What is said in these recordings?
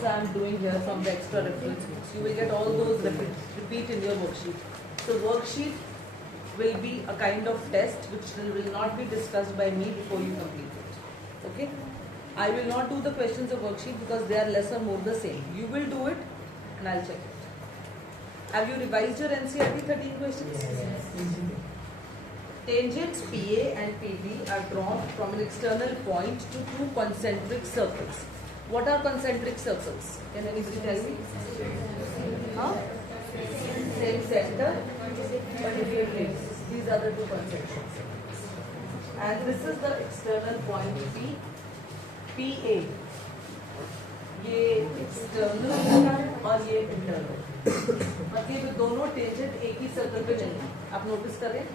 questions I am doing here from the extra reference books. You will get all those repeat in your worksheet. So worksheet will be a kind of test which will not be discussed by me before you complete it. Okay? I will not do the questions of worksheet because they are less or more the same. You will do it and I'll check it. Have you revised your NCERT 13 questions? Yes. Tangents PA and PB are drawn from an external point to two concentric circles. What are concentric circles? Can anybody tell me? Huh? Same center, but different places. These are the two concentric circles. And this is the external point P. PA. ये external है और ये internal. मतलब ये दोनों tangent एक ही circle पे नहीं है. आप notice करें?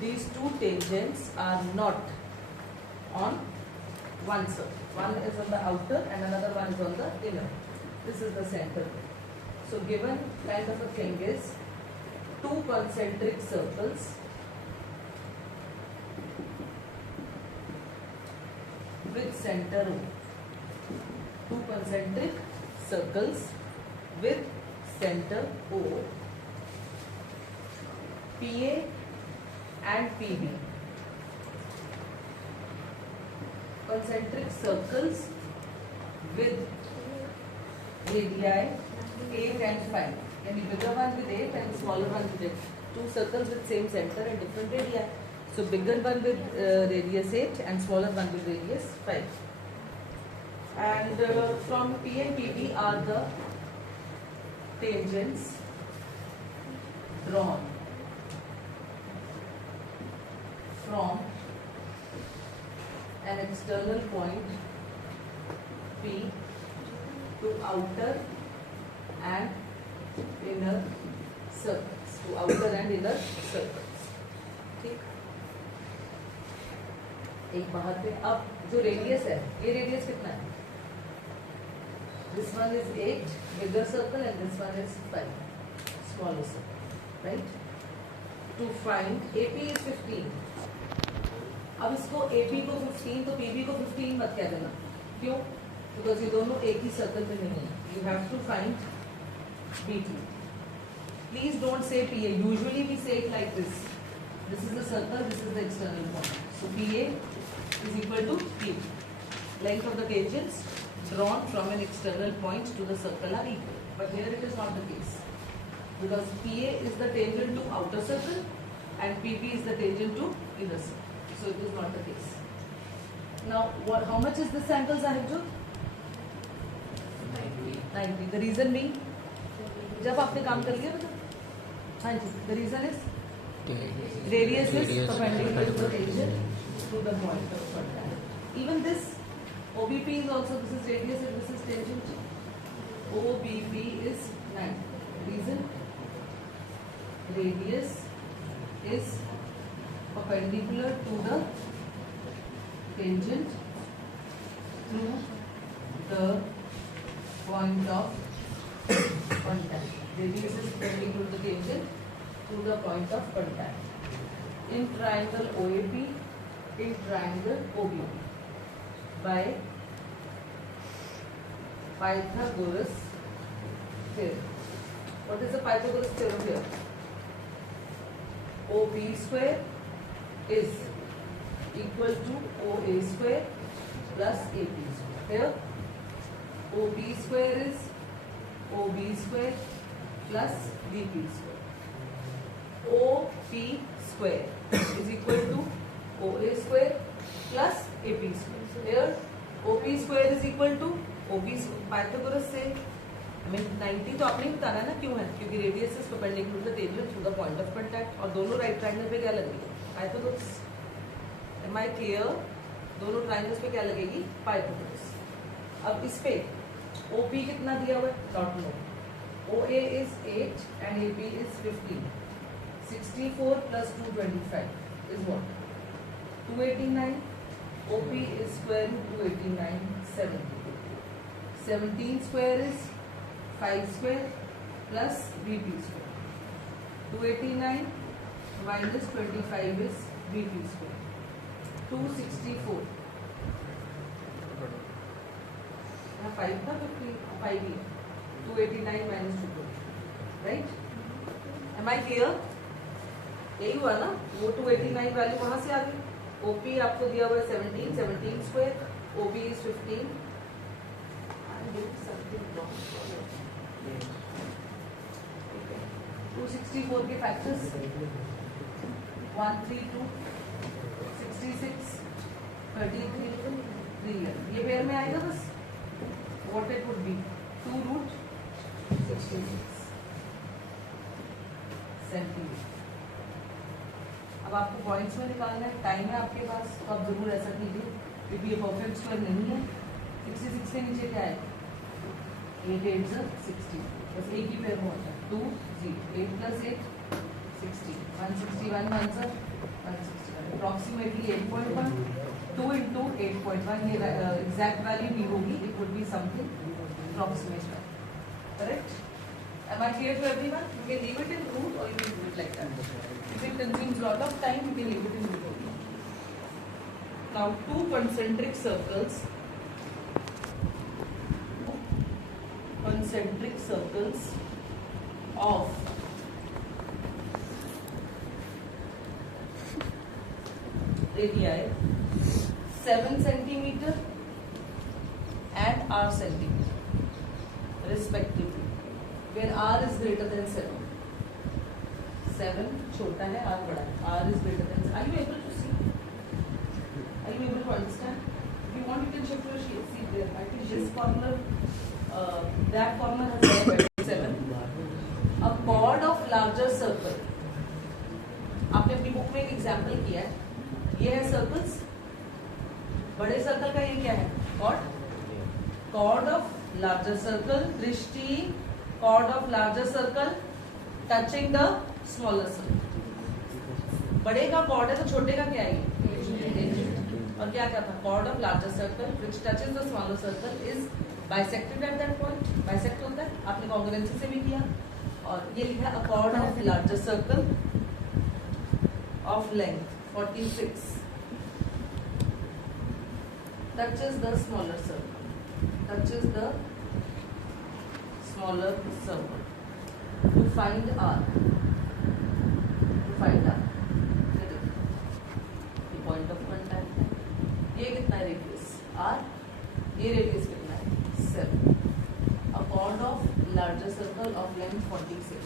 These two tangents are not on one circle. One is on the outer and another one is on the inner. This is the center. So given kind of a thing is two concentric circles with center O. Two concentric circles with center O. PA and PB. Concentric circles with radii 8 and 5. Yani bigger one with 8 and smaller one with 8. Two circles with same center and different radii. So bigger one with radius 8 and smaller one with radius 5. And from P and PB are the tangents drawn from an external point P to outer and inner circles. To outer and inner circles. ठीक? एक बाहर पे अब जो radius है, ये radius कितना है? This one is 8, bigger circle, and this one is 5, smaller circle, right? To find AP is 15. अब इसको AP को 15 तो PB को 15 मत कह देना. क्यों? Because ये दोनों एक ही circle में नहीं है. You have to find BT. Please don't say PA. Usually we say it like this. This is the circle, this is the external point. So PA is equal to P. Length of the tangents drawn from an external point to the circle are equal. But here it is not the case. Because PA is the tangent to outer circle and PB is the tangent to inner circle. So it is not the case. Now, how much is this angle, Sahibjo? 90. The reason being? जब आपने काम कर लिया मतलब? हाँ जी. The reason is? Radius is perpendicular to the tangent to the point of contact. Even this OBP is also, this is radius and this is tangent. OBP is 9. Reason? Radius is perpendicular to the tangent through the point of contact. Radius is perpendicular to the tangent through the point of contact. In triangle OAP, in triangle OBP. By Pythagoras theorem. What is the Pythagoras theorem here? OB square is equal to OA square plus AP square. Here, OB square is OB square plus BP square. OP square is equal to OA square plus AP square. Here, OP square is equal to OB Pythagoras से I mean 90 तो आपने बताना ना क्यों है? क्योंकि radius is perpendicular to the tangent through the point of contact और दोनों right triangle पे क्या लगेगी? Pythagoras. Am I clear? दोनों triangles पे क्या लगेगी? Pythagoras. अब इस पे OP कितना दिया हुआ है? Don't know. OA is 8 and AP is 15. 64 plus 225 is what? 289. OP is square root 289, 70. 17 square is 5 square plus BP square. 289 minus 25 is BP square. 264. यहाँ 5 था 50 5 ही है 289 minus 220 right. Am I clear? यही हुआ ना. वो 289 वैल्यू कहाँ से आ गई? ओपी आपको दिया हुआ है 17 स्क्वायर, ओबी इज 15. 264 के फैक्टर्स 132 66 33 3 ये पेयर में आएगा बस. What it would be 2 root 66 centimetre. अब आपको पॉइंट्स में निकालना है. टाइम है आपके पास तो आप जरूर ऐसा कीजिए क्योंकि ये परफेक्ट स्क्वायर नहीं है. 66 के नीचे क्या है? 8 8 60 बस एक ही पेयर में होता है. 2 0 8 plus 8 60 161 आंसर 161 अप्रॉक्सीमेटली 8.1 2 into 8.1 ये एग्जैक्ट वैल्यू नहीं होगी. It would be something approximate. Correct? Am I clear to everyone? You can leave it in root or you can do it like that. If it consumes lot of time, you can leave it in root only. Now, two concentric circles of radii 7 centimeter and r centimeter respectively. Where r is greater than 7. 7 छोटा है, r बड़ा है. r is greater than 7. Are you able to see? Are you able to understand? If you want, you can shift your seat there. I think this corner, that corner has 7. A chord of larger circle. आपने अपनी book में एक example किया है. ये है circles. बड़े circle का ये क्या है? chord. chord of larger circle. दृष्टि chord of larger circle touching the smaller circle. बड़े का chord है तो छोटे का क्या है? और क्या था? chord of larger circle which touches the smaller circle is bisected at that point. bisect होता है. आपने congruency से भी किया. और ये लिखा a chord of larger circle of length 46 touches the smaller circle. touches the smaller circle. To find r. The point of contact है. ये कितना है रेडियस? r. ये रेडियस कितना है? 7. A chord of larger circle of length 46.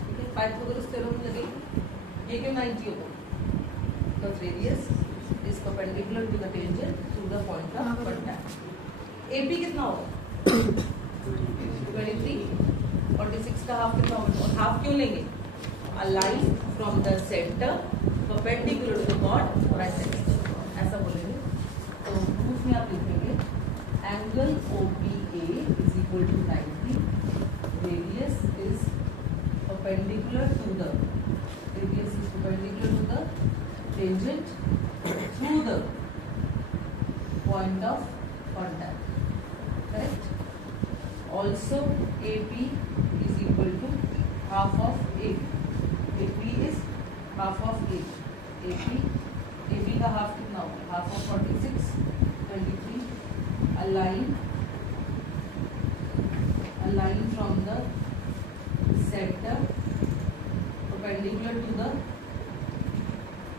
ठीक है. Pythagoras theorem लगेगी. ये क्यों 90 होगा? Because radius is perpendicular to the tangent through the point of contact. AP कितना होगा? 23. 46 का हाफ कितना होगा? और हाफ क्यों लेंगे? A line from the center perpendicular to the chord bisects. ऐसा बोलेंगे. तो प्रूफ में आप लिखेंगे angle OPA is equal to 90. Radius is perpendicular to the tangent through the point of contact. Correct? Also AP is equal to half of AP. AP is half of AP. AP का half कितना होगा? Half of 46 23. A line from the center perpendicular to the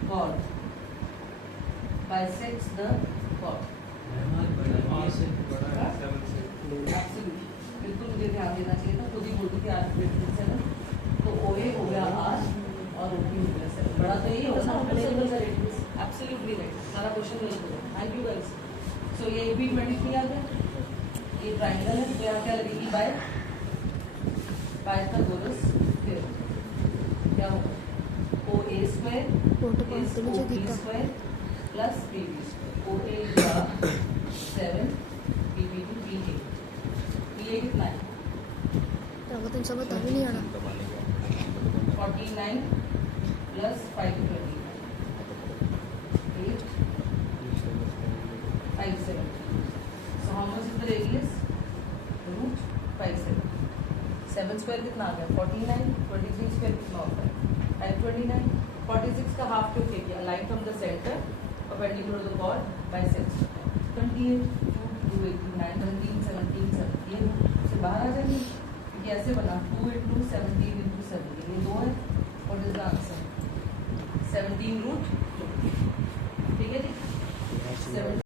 chord bisects the chord. Absolutely. बिल्कुल मुझे ध्यान देना चाहिए था. खुद ही बोलती थी आज 7. तो OA हो गया R और OP हो गया 7. बड़ा तो यही होगा ना. Absolutely right. सारा क्वेश्चन गलत होगा. Thank you guys. So ये AP 23 आ गया. ये ट्राइंगल है तो यहाँ क्या लगेगी? By Pythagoras theorem. क्या होगा? OA square is OB square plus BB square. OA का 7 BB to BA. BA कितना है? तुम सब बता भी नहीं आना. 49 plus 529. 8 57. So how much is the radius? Root 57. 7 square कितना आ गया? 49. 23 square कितना होता है? 529. 46 का हाफ क्यों किया? Line from the centre perpendicular to the chord bisects. 28 2 8 9 17 17 7 ये से बाहर आ जाएंगे क्योंकि ऐसे बना 2 into 17 into 17 ये 2 है. What is the answer? 17 root 2. ठीक है जी. 17